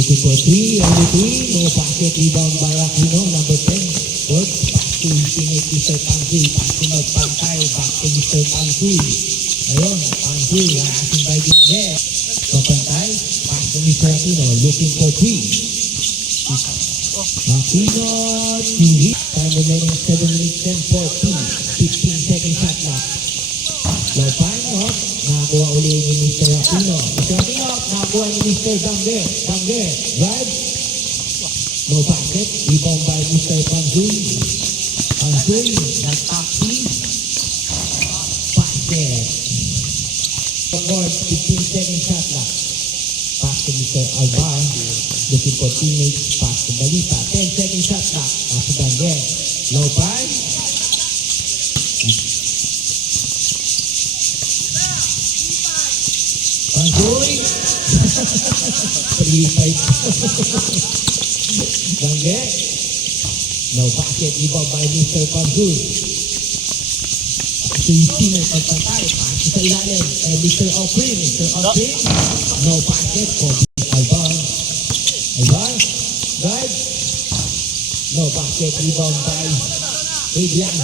Looking for three, only three. No basket, rebound by Aquino, number 10. Good. Pass to teammate Mr. Pansuy. Pass to magpantay. Back to Mr. Pansuy. Ayun, Pansuy. Asin by Ginde. Magpantay. Pass to Mr. Aquino. Looking for three. Aquino, three. Time remaining 7 minutes 10, 14. 15 seconds shot clock. Low time off. Nakakuha uli ni Mr. Aquino. Mr. Aquino, nakakuha ni Mr. Damger. Damger, drive. No basket. Rebound by Mr. Pansuy. Pansuy, nag-taxi. Basket. Board, 15 seconds shot clock. Pass to Mr. Alvar. Looking for teammates. Pass to Balita. 10 seconds shot clock. Pass to Damger. Low time. Pansuy! 3-5. Damger. No basket. Rebound by Mr. Pansuy. So yung teammate magpantay. Pass sa ilalim. Mr. Oprin. Mr. Oprin. No basket. Kobe Alvar. Alvar. Drive. No basket. Rebound by Adrian.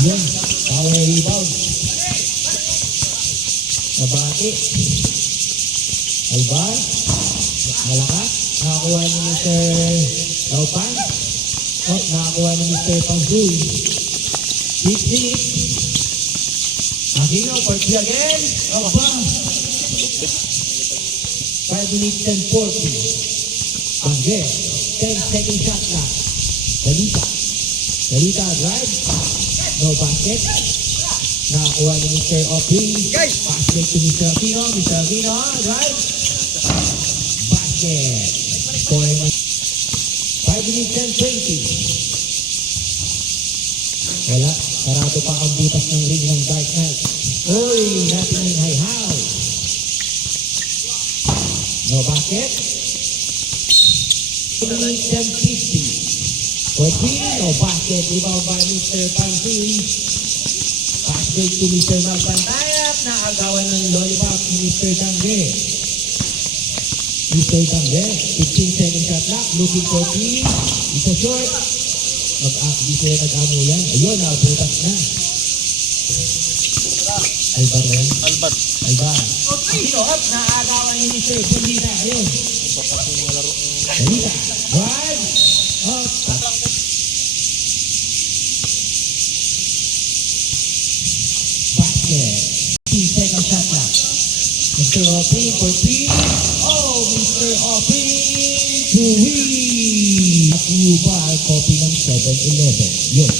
Ayun. Power rebound. Nabati. Alvar. Malakas. Nakakuha ni Mr. Laupan. Nakakuha ni Mr. Pansuy. Hit. Aquino, party again. Opa. 5 minutes and 40. Damger. 10 second shot clock. Balita. Balita drive. No basket. Nakakuha ni Mr. Oprin. Pass back to Mr. Aquino. Mr. Aquino, drive. Basket. Scoring 5 minutes and 20. Wala. Sarado pa ang butas ng ring ng Dark Knight. Uy, natin yung high-how. No basket. 2 minutes and 50. 14, no basket. Rebound by Mr. Pansuy. Pass break to Mr. Magpantayap. Naagawan ng lollipop ni Mr. Damger. Mr. Damger, 15 seconds shot clock. Looking for three. It's a short. Di sila nag-amo yan. Ayun, nabutas na. Alvar yan? Alvar. Aquino, up. Naagawan ni Mr. Balita. Ayun. Balita. Drive. Up. Basket. 15 seconds shot clock. Mr. Oprin for three. Oh, Mr. Oprin to win. New bar, copy ng 7-11. Yun.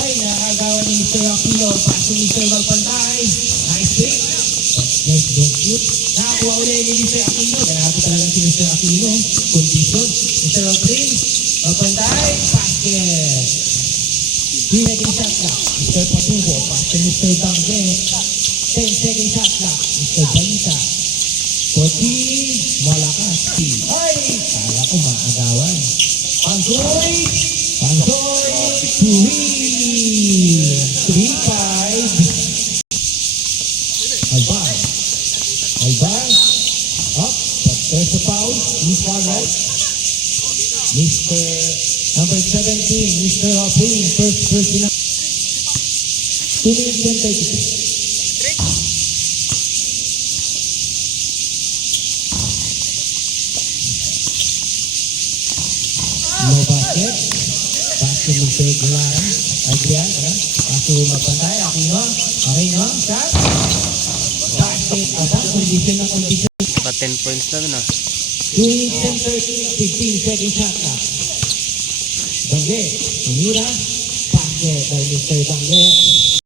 Ay, nakagawa ni Mr. Aquino. Pass to Mr. Magpantay. Nice pick. But just don't shoot. Nakakuha ulit ni Mr. Aquino. Ganito talaga si Mr. Aquino. Condition. Mr. Oprin. Magpantay. Basket. 3 second shot clock. Mr. Patubo. Pass to Mr. Damger. 10 second shot clock. Mr. Balita. 14. Malakas. Ay! Kala ko maagawan. Pansuy! Pansuy! To win! 3-5. Alvar. Alvar. Up. But there's a foul. He's foul right. Mr. Number 17. Mr. Oprin. First in 2 minutes and 32. No basket. Pass to Mr. Gulara. Adrian. Pass to Magpantay. Aquino. Aquino. Shot. Basket. Aba. Condition na condition. Pa 10 points na dun 2 minutes and 15 second shot clock. Damger. Tumira. Basket by Mr. Damger.